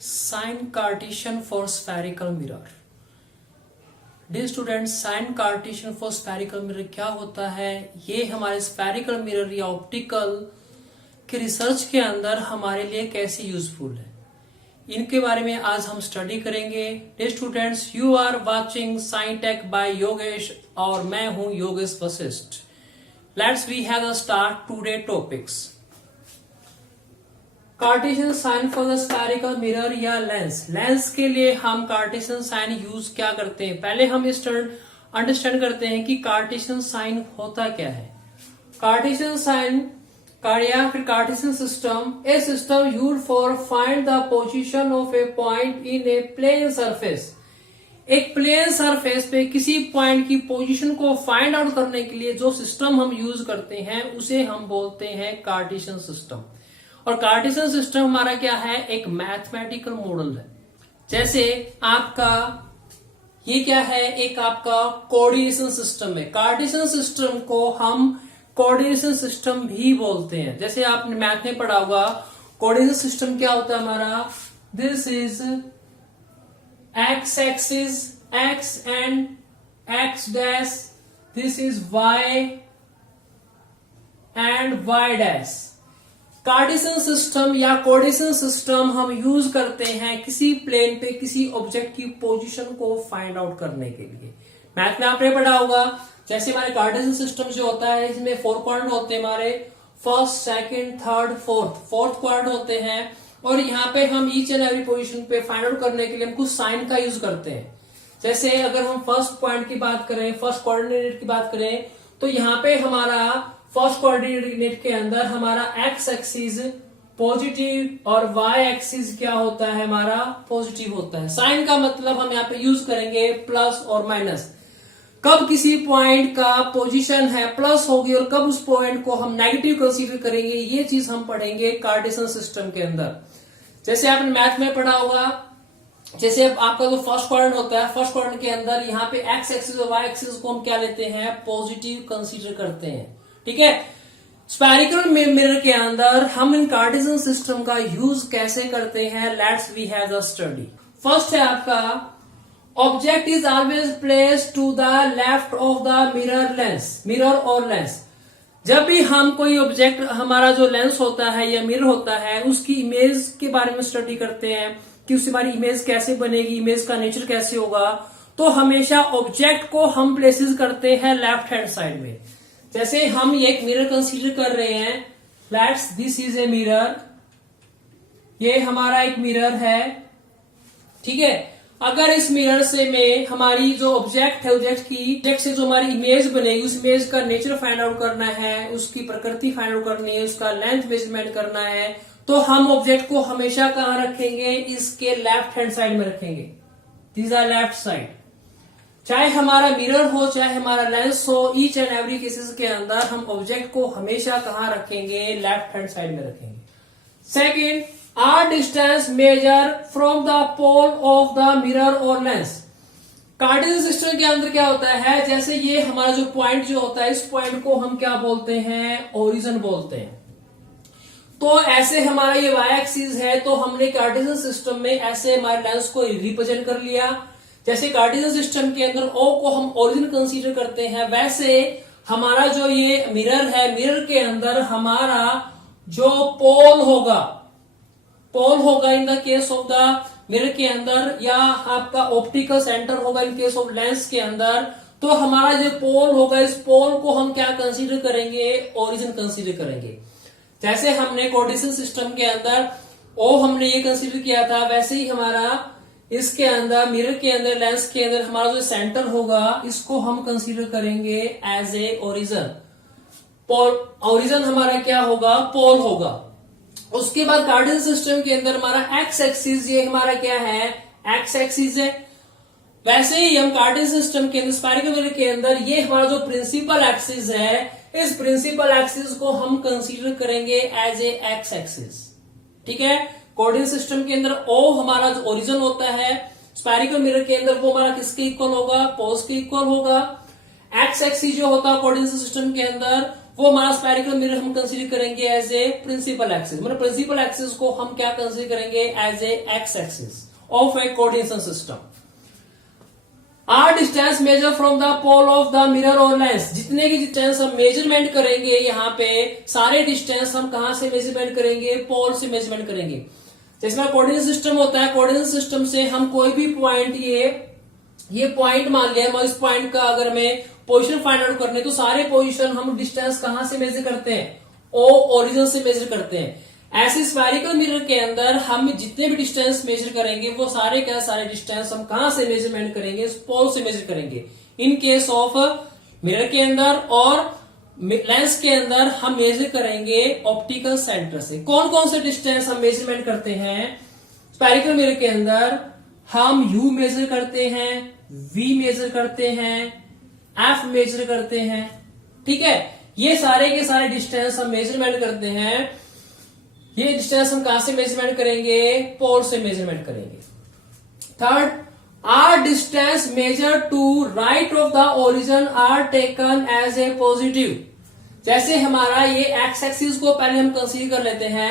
Sign Cartesian for spherical mirror. Dear student, sign Cartesian for spherical mirror क्या होता है? ये हमारे स्फेरिकल मिरर या ऑप्टिकल के रिसर्च के अंदर हमारे लिए कैसे यूजफुल है, इनके बारे में आज हम स्टडी करेंगे। Dear students, you are watching sign tech by Yogesh और मैं हूं Yogesh Vashishth. Let's we have the start today topics. Cartesian sign for the spherical mirror या लेंस। लेंस के लिए हम कार्टेशियन साइन यूज क्या करते हैं? पहले हम अंडरस्टैंड करते हैं कि कार्टेशियन साइन होता क्या है। कार्टेशियन साइन या फिर Cartesian system, a system used for find the position of a point in a plane surface. एक प्लेन सरफेस पे किसी पॉइंट की पोजीशन को फाइंड आउट करने के लिए जो सिस्टम हम यूज करते हैं उसे हम बोलते हैं कार्टेशियन सिस्टम। और कार्टेशियन सिस्टम हमारा क्या है? एक मैथमेटिकल मॉडल है। जैसे आपका ये क्या है? एक आपका कोऑर्डिनेशन सिस्टम है। कार्टेशियन सिस्टम को हम कोऑर्डिनेशन सिस्टम भी बोलते हैं। जैसे आपने मैथ में पढ़ा होगा, कोऑर्डिनेशन सिस्टम क्या होता है हमारा? This is X axis, X and X dash, this is Y and Y dash. Cartesian system या कोऑर्डिनेशन सिस्टम हम यूज करते हैं किसी प्लेन पे किसी ऑब्जेक्ट की पोजीशन को फाइंड आउट करने के लिए। मैथ में आपने पढ़ा होगा, जैसे हमारे कार्टेशियन सिस्टम जो होता है इसमें 4 क्वाड्रेंट होते हैं हमारे, first, second, third, fourth quadrant होते हैं। और यहाँ पे हम ईच एंड एवरी पोजीशन पे फाइंड आउट करने के लिए हम कुछ साइन का यूज करते हैं। जैसे अगर हम फर्स्ट पॉइंट की बात करें, फर्स्ट कोऑर्डिनेट की बात करें, तो यहाँ पे हमारा फर्स्ट कोऑर्डिनेट के अंदर हमारा एक्स एक्सिस पॉजिटिव और वाई एक्सिस क्या होता है? हमारा पॉजिटिव होता है। साइन का मतलब हम यहाँ पे यूज करेंगे प्लस और माइनस। कब किसी पॉइंट का पोजीशन है प्लस होगी और कब उस पॉइंट को हम नेगेटिव कंसीडर करेंगे, ये चीज हम पढ़ेंगे कार्टेशियन सिस्टम के अंदर। जैसे आपने मैथ में पढ़ा होगा, जैसे आपका जो फर्स्ट क्वाड्रेंट होता है, फर्स्ट क्वाड्रेंट के अंदर यहाँ पे एक्स एक्सिस और वाई एक्सिस को हम क्या लेते हैं? पॉजिटिव कंसीडर करते हैं। ठीक है। स्फेरिकल मिरर के अंदर हम इन कार्टेशियन सिस्टम का यूज कैसे करते हैं? Let's we have the study. First है आपका, object is always placed to the left of the mirror और लेंस। जब भी हम कोई ऑब्जेक्ट, हमारा जो लेंस होता है या मिरर होता है, उसकी इमेज के बारे में स्टडी करते हैं कि उससे हमारी इमेज कैसे बनेगी, इमेज का नेचर कैसे होगा, तो हमेशा ऑब्जेक्ट को हम प्लेसेस करते हैं लेफ्ट हैंड साइड में। जैसे हम एक मिरर कंसीडर कर रहे हैं, let's this is a mirror, ये हमारा एक मिरर है। ठीक है। अगर इस मिरर से में हमारी जो ऑब्जेक्ट है, ऑब्जेक्ट से जो हमारी इमेज बनेगी, उस इमेज का नेचर फाइंड आउट करना है, उसकी प्रकृति फाइंड आउट करनी है, उसका लेंथ मेजरमेंट करना है, तो हम ऑब्जेक्ट को हमेशा कहां रखेंगे? इसके लेफ्ट हैंड साइड में रखेंगे। This are left side. चाहे हमारा मिरर हो चाहे हमारा लेंस हो, ईच एंड एवरी केसेस के अंदर हम ऑब्जेक्ट को हमेशा कहां रखेंगे? लेफ्ट हैंड साइड में रखेंगे। Second, are distance measure from the pole of the mirror और लेंस। कार्टेशियन सिस्टम के अंदर क्या होता है? जैसे ये हमारा जो पॉइंट जो होता है, इस पॉइंट को हम क्या बोलते हैं? ओरिजिन बोलते हैं। तो ऐसे हमारा ये वाई एक्सिस है, तो हमने कार्टेशियन सिस्टम में ऐसे हमारे लेंस को रिप्रेजेंट कर लिया। जैसे कार्टेशियन सिस्टम के अंदर O को हम ओरिजिन कंसीडर करते हैं, वैसे हमारा जो ये मिरर है, मिरर के अंदर हमारा जो पोल होगा in the case of the mirror के अंदर, या आपका ऑप्टिकल सेंटर होगा इन केस ऑफ लेंस के अंदर, तो हमारा जो पोल होगा, इस पोल को हम क्या कंसीडर करेंगे? ओरिजिन कंसीडर करेंगे। जैसे हमने कोऑर्डिनेशन सिस्टम के अंदर O हमने ये कंसीडर किया था, वैसे ही हमारा इसके अंदर, मिरर के अंदर, लेंस के अंदर हमारा जो सेंटर होगा, इसको हम कंसीडर करेंगे एज ए ओरिजिन। ओरिजिन हमारा क्या होगा? पोल होगा। उसके बाद कार्टेशियन सिस्टम के अंदर हमारा एक्स एक्सिस, ये हमारा क्या है? एक्स एक्सिस है। वैसे ही हम कार्टेशियन सिस्टम के अंदर, स्फेरिकल मिरर के अंदर, ये हमारा जो प्रिंसिपल एक्सिस है, इस प्रिंसिपल एक्सिस को हम कंसीडर करेंगे एज ए एक्स एक्सिस। ठीक है। कोऑर्डिनेशन सिस्टम के अंदर O हमारा जो ओरिजिन होता है, स्फेरिकल मिरर के अंदर वो हमारा किसके इक्वल होगा? पोल्स के इक्वल होगा। एक्स एक्सिस जो होता है कोऑर्डिनेशन सिस्टम के अंदर, वो हमारा स्फेरिकल मिरर हम कंसीडर करेंगे एज ए प्रिंसिपल एक्सिस। मतलब प्रिंसिपल एक्सिस को हम क्या कंसीडर करेंगे as a X axis of a coordination system. Are distance measure from the pole of the mirror और लेंस, जितने की डिस्टेंस हम मेजरमेंट करेंगे यहाँ पे सारे डिस्टेंस हम कहां से मेजरमेंट करेंगे, पोल से मेजरमेंट करेंगे। जैसे कोऑर्डिनेशन सिस्टम होता है, कोऑर्डिनेशन सिस्टम से हम कोई भी पॉइंट ये पॉइंट मान लिया, हम इस पॉइंट का अगर हमें पोजीशन फाइंड आउट करने तो सारे पोजीशन हम डिस्टेंस कहां से मेजर करते हैं, ओ ओरिजिन से मेजर करते हैं। ऐसे स्फेरिकल मिरर के अंदर हम जितने भी डिस्टेंस मेजर करेंगे वो सारे क्या सारे डिस्टेंस हम कहां से मेजरमेंट करेंगे, पोल से मेजर करेंगे। इन केस ऑफ मिरर के अंदर और लेंस के अंदर हम मेजर करेंगे ऑप्टिकल सेंटर से। कौन कौन से डिस्टेंस हम मेजरमेंट करते हैं स्फेरिकल मिरर के अंदर, हम यू मेजर करते हैं, वी मेजर करते हैं, एफ मेजर करते हैं। ठीक है, ये सारे के सारे डिस्टेंस हम मेजरमेंट करते हैं। ये डिस्टेंस हम कहां से मेजरमेंट करेंगे, पोल से मेजरमेंट करेंगे। Third, are distance measure to right of the origin are taken as a positive. जैसे हमारा ये एक्स एक्सिस को पहले हम कंसीडर कर लेते हैं।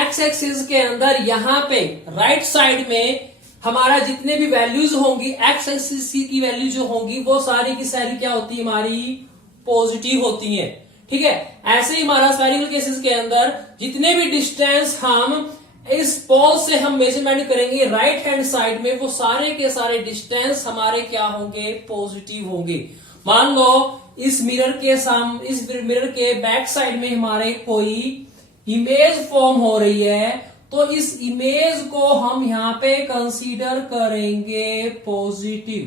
एक्स एक्सिस के अंदर यहाँ पे राइट साइड में हमारा जितने भी वैल्यूज होंगी, एक्स एक्सिस की वैल्यू जो होंगी वो सारी की सारी क्या होती है, हमारी पॉजिटिव होती है। ठीक है, ऐसे ही हमारा स्फेरिकल केसेस के अंदर जितने भी डिस्टेंस हम इस पोल से हम मेजरमेंट करेंगे राइट हैंड साइड में, वो सारे के सारे डिस्टेंस हमारे क्या होंगे, पॉजिटिव होंगे। मान लो इस मिरर के बैक साइड में हमारे कोई इमेज फॉर्म हो रही है, तो इस इमेज को हम यहां पे कंसीडर करेंगे पॉजिटिव,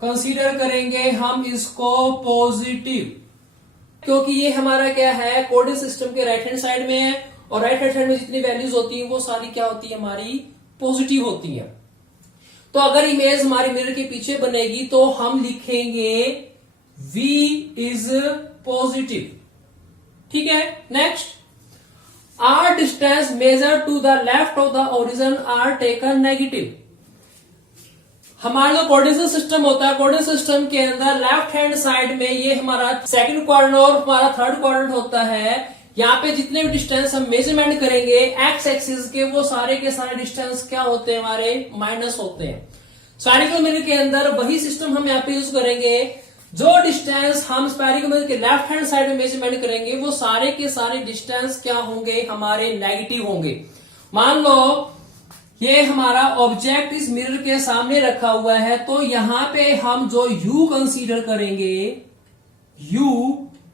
कंसीडर करेंगे हम इसको पॉजिटिव, क्योंकि ये हमारा क्या है, कोऑर्डिनेट सिस्टम के राइट हैंड साइड में है और राइट हैंड साइड में जितनी वैल्यूज होती हैं वो सारी क्या होती है, हमारी पॉजिटिव होती है। तो अगर इमेज हमारे मिरर के पीछे बनेगी तो हम लिखेंगे V इज पॉजिटिव। ठीक है, next, are distance measure to the left of the origin are taken negative. हमारा जो कोऑर्डिनेशन सिस्टम होता है, कोऑर्डिनेशन सिस्टम के अंदर लेफ्ट हैंड साइड में ये हमारा सेकंड क्वाड्रेंट और हमारा थर्ड क्वाड्रेंट होता है। यहाँ पे जितने भी डिस्टेंस हम मेजरमेंट करेंगे एक्स एक्सिस के, वो सारे के सारे डिस्टेंस क्या होते हैं, हमारे माइनस होते हैं। स्फेरिकल मिरर के अंदर वही सिस्टम हम यहाँ पे यूज करेंगे। जो डिस्टेंस हम स्फेरिकल मिरर के लेफ्ट हैंड साइड में मेजरमेंट करेंगे वो सारे के सारे डिस्टेंस क्या होंगे, हमारे नेगेटिव होंगे। मान लो ये हमारा ऑब्जेक्ट इस मिरर के सामने रखा हुआ है, तो यहां पे हम जो u कंसीडर करेंगे, u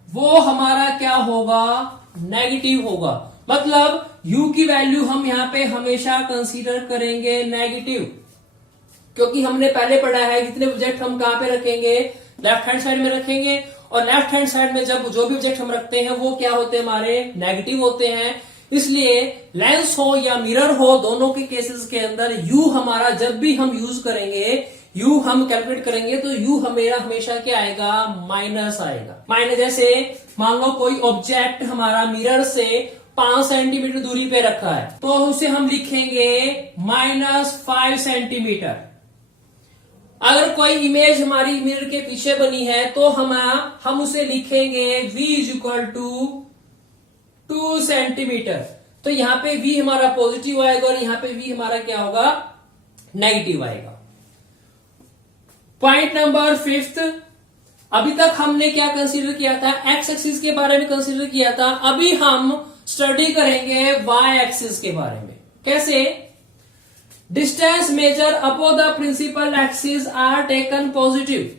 वो हमारा क्या होगा, नेगेटिव होगा। मतलब u की वैल्यू हम यहां पे हमेशा कंसीडर करेंगे नेगेटिव, क्योंकि हमने पहले पढ़ा है जितने ऑब्जेक्ट हम कहां पे रखेंगे, लेफ्ट हैंड साइड में रखेंगे, और लेफ्ट हैंड साइड में जब जो भी ऑब्जेक्ट हम रखते हैं वो क्या होते हैं, हमारे नेगेटिव होते हैं। इसलिए लेंस हो या मिरर हो, दोनों के केसेस के अंदर u हमारा जब भी हम यूज करेंगे, u हम कैलकुलेट करेंगे तो u हमेशा क्या आएगा, माइनस आएगा। माइनस जैसे मान लो कोई ऑब्जेक्ट हमारा मिरर से 5 सेंटीमीटर दूरी पे रखा है, तो उसे हम लिखेंगे -5 सेंटीमीटर। अगर कोई इमेज हमारी मिरर के पीछे बनी है तो हम उसे लिखेंगे v is equal to 2 centimetre. तो यहाँ पे v हमारा पॉजिटिव आएगा और यहाँ पे v हमारा क्या होगा, नेगेटिव आएगा। पॉइंट नंबर 5, अभी तक हमने क्या कंसीडर किया था, एक्स एक्सिस के बारे में कंसीडर किया था। अभी हम स्टडी करेंगे वाई एक्सिस के बारे में। कैसे, distance measure above the principal axis are taken positive.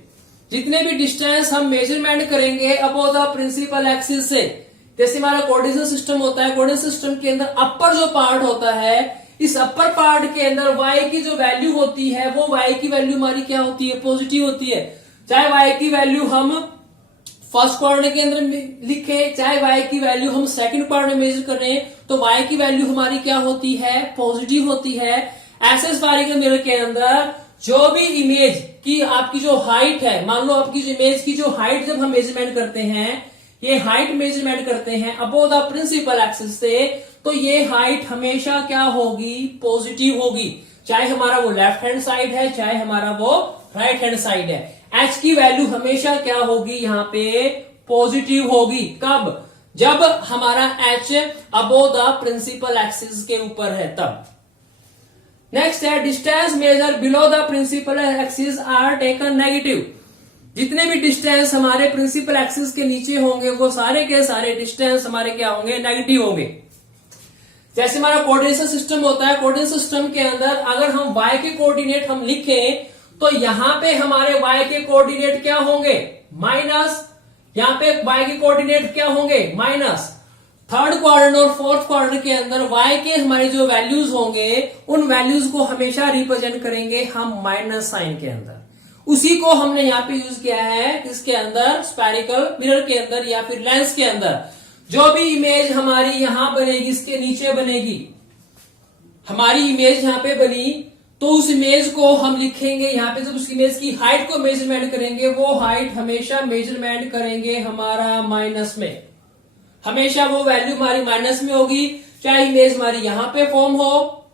जितने भी डिस्टेंस हम मेजरमेंट करेंगे अबव द प्रिंसिपल एक्सिस से, जैसे हमारा कोऑर्डिनेशन सिस्टम होता है, कोऑर्डिनेशन सिस्टम के अंदर अपर जो पार्ट होता है, इस अपर पार्ट के अंदर y की जो वैल्यू होती है वो y की वैल्यू हमारी क्या होती है, पॉजिटिव होती है। चाहे y की वैल्यू हम फर्स्ट क्वाड्रेंट के अंदर लिखे, चाहे y की वैल्यू हम सेकंड क्वाड्रेंट में मेजर कर रहे हैं, तो y की वैल्यू हमारी क्या होती है, पॉजिटिव होती है। ऐसे स्फेरिकल मिरर के अंदर जो भी इमेज की आपकी जो हाइट है, मान लो आपकी जो इमेज की जो हाइट जब हम मेजरमेंट करते हैं, ये हाइट मेजरमेंट करते हैं अबव द प्रिंसिपल एक्सिस से, तो ये हाइट हमेशा क्या होगी, पॉजिटिव होगी। चाहे हमारा वो लेफ्ट हैंड साइड है, चाहे हमारा वो राइट हैंड साइड है। h की वैल्यू हमेशा क्या होगी, यहाँ पे पॉजिटिव होगी। कब? जब हमारा h above the principal axis के ऊपर है तब। नेक्स्ट है distance measure below the principal axis are taken negative. जितने भी डिस्टेंस हमारे प्रिंसिपल एक्सिस के नीचे होंगे वो सारे के सारे डिस्टेंस हमारे क्या होंगे? नेगेटिव होंगे। जैसे हमारा कोऑर्डिनेशन सिस्टम होता है, कोऑर्डिनेशन सिस्टम के अंदर अगर हम y के कोऑर्डिनेट हम लिखें तो यहां पे हमारे y के कोऑर्डिनेट क्या होंगे? माइनस। यहां पे y के कोऑर्डिनेट क्या होंगे? माइनस। थर्ड क्वाड्रेंट और फोर्थ क्वाड्रेंट के अंदर y के हमारे जो वैल्यूज होंगे उन वैल्यूज को हमेशा रिप्रेजेंट करेंगे हम माइनस साइन के अंदर। उसी को हमने यहाँ पे यूज किया है इसके अंदर, स्फेरिकल मिरर के अंदर या फिर लेंस के अंदर। जो भी इमेज हमारी यहां बनेगी, इसके नीचे बनेगी, हमारी इमेज यहां पे बनी तो उस इमेज को हम लिखेंगे यहाँ पे। जब उस इमेज की हाइट को मेजरमेंट करेंगे वो हाइट हमेशा मेजरमेंट करेंगे हमारा माइनस में। हमेशा वो वैल्यू हमारी माइनस में होगी, चाहे इमेज हमारी यहाँ पे फॉर्म हो,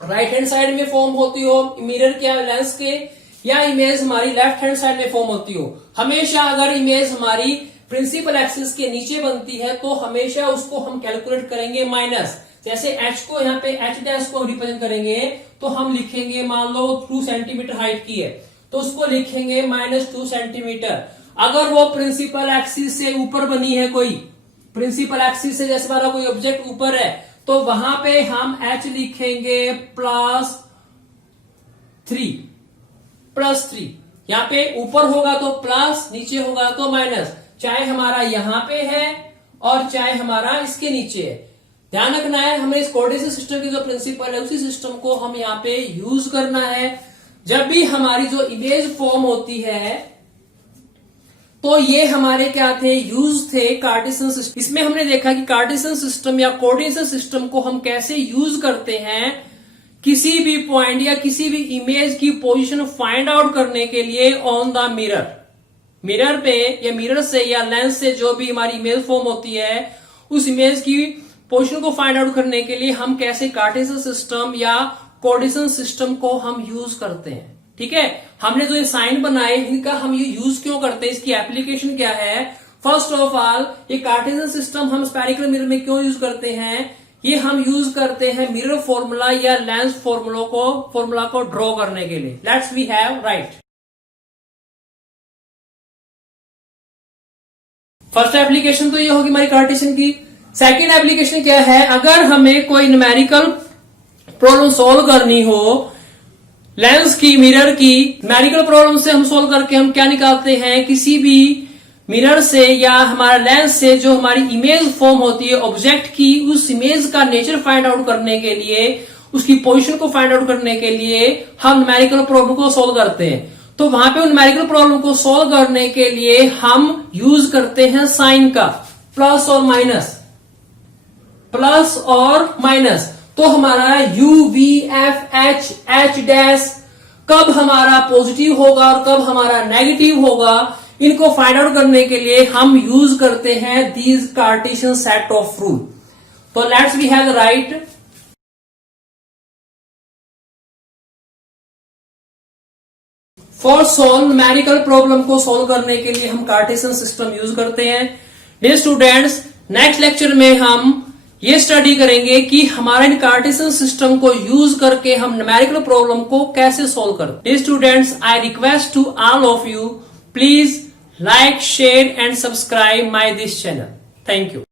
राइट हैंड साइड में फॉर्म होती हो मिरर के लेंस के, या इमेज हमारी लेफ्ट हैंड साइड में फॉर्म होती हो। हमेशा अगर इमेज हमारी प्रिंसिपल एक्सिस के नीचे बनती है तो हमेशा उसको हम कैलकुलेट करेंगे माइनस। जैसे h को यहाँ पे h डैश को रिप्रेजेंट करेंगे तो हम लिखेंगे, मान लो 2 सेंटीमीटर हाइट की है तो उसको लिखेंगे -2 सेंटीमीटर। अगर वो प्रिंसिपल एक्सिस से ऊपर बनी है, कोई प्रिंसिपल एक्सिस से जैसे हमारा कोई ऑब्जेक्ट ऊपर है तो वहां पे हम h लिखेंगे +3। यहाँ पे ऊपर होगा तो प्लस, नीचे होगा तो माइनस, चाहे हमारा यहाँ पे है और चाहे हमारा इसके नीचे है। ध्यान रखना है हमें इस कोऑर्डिनेशन सिस्टम की जो प्रिंसिपल है उसी सिस्टम को हम यहाँ पे यूज करना है। जब भी हमारी जो इमेज फॉर्म होती है तो ये हमारे क्या थे? यूज थे कार्टेशियन सिस्टम। इसमें हमने देखा कि कार्टेशियन सिस्टम या कोऑर्डिनेशन सिस्टम को हम कैसे यूज करते हैं किसी भी पॉइंट या किसी भी इमेज की पोजीशन फाइंड आउट करने के लिए ऑन द मिरर पे या मिरर से या लेंस से जो भी हमारी इमेज फॉर्म होती है उस इमेज की पोजीशन को फाइंड आउट करने के लिए हम कैसे कार्टेशियन सिस्टम या कोऑर्डिनेशन सिस्टम को हम यूज करते हैं। ठीक है, हमने जो ये साइन बनाए इनका हम ये यूज क्यों करते हैं, इसकी एप्लीकेशन क्या है। फर्स्ट ऑफ ऑल ये कार्टेशियन सिस्टम हम स्फेरिकल मिरर में क्यों यूज करते हैं? ये हम यूज करते हैं मिरर फॉर्मूला या लेंस फॉर्मूला को ड्रॉ करने के लिए। Let's we have write. First application तो ये होगी हमारी कार्टेशियन की। सेकेंड एप्लीकेशन क्या है? अगर हमें कोई न्यूमेरिकल प्रॉब्लम सॉल्व करनी हो लेंस की, मिरर की, न्यूमेरिकल प्रॉब्लम से हम सॉल्व करके हम क्या निकालते हैं? किसी भी मिरर से या हमारा लेंस से जो हमारी इमेज फॉर्म होती है ऑब्जेक्ट की, उस इमेज का नेचर फाइंड आउट करने के लिए, उसकी पोजीशन को फाइंड आउट करने के लिए हम न्यूमेरिकल प्रॉब्लम को सॉल्व करते हैं। तो वहां पे न्यूमेरिकल प्रॉब्लम को सॉल्व करने के लिए हम यूज करते हैं साइन का, प्लस और माइनस। तो हमारा u v f h dash कब हमारा पॉजिटिव होगा और कब हमारा नेगेटिव होगा, इनको फाइंड आउट करने के लिए हम यूज करते हैं these Cartesian set of rule. तो let's we have the right. For solve numerical problem को सॉल्व करने के लिए हम कार्टेशियन सिस्टम यूज करते हैं। डियर स्टूडेंट्स, नेक्स्ट लेक्चर में हम ये स्टडी करेंगे कि हमारा इन कार्टेशियन सिस्टम को यूज करके हम न्यूमेरिकल प्रॉब्लम को कैसे सॉल्व करें। Dear students, I request to all of you, please like, share and subscribe my this channel. Thank you.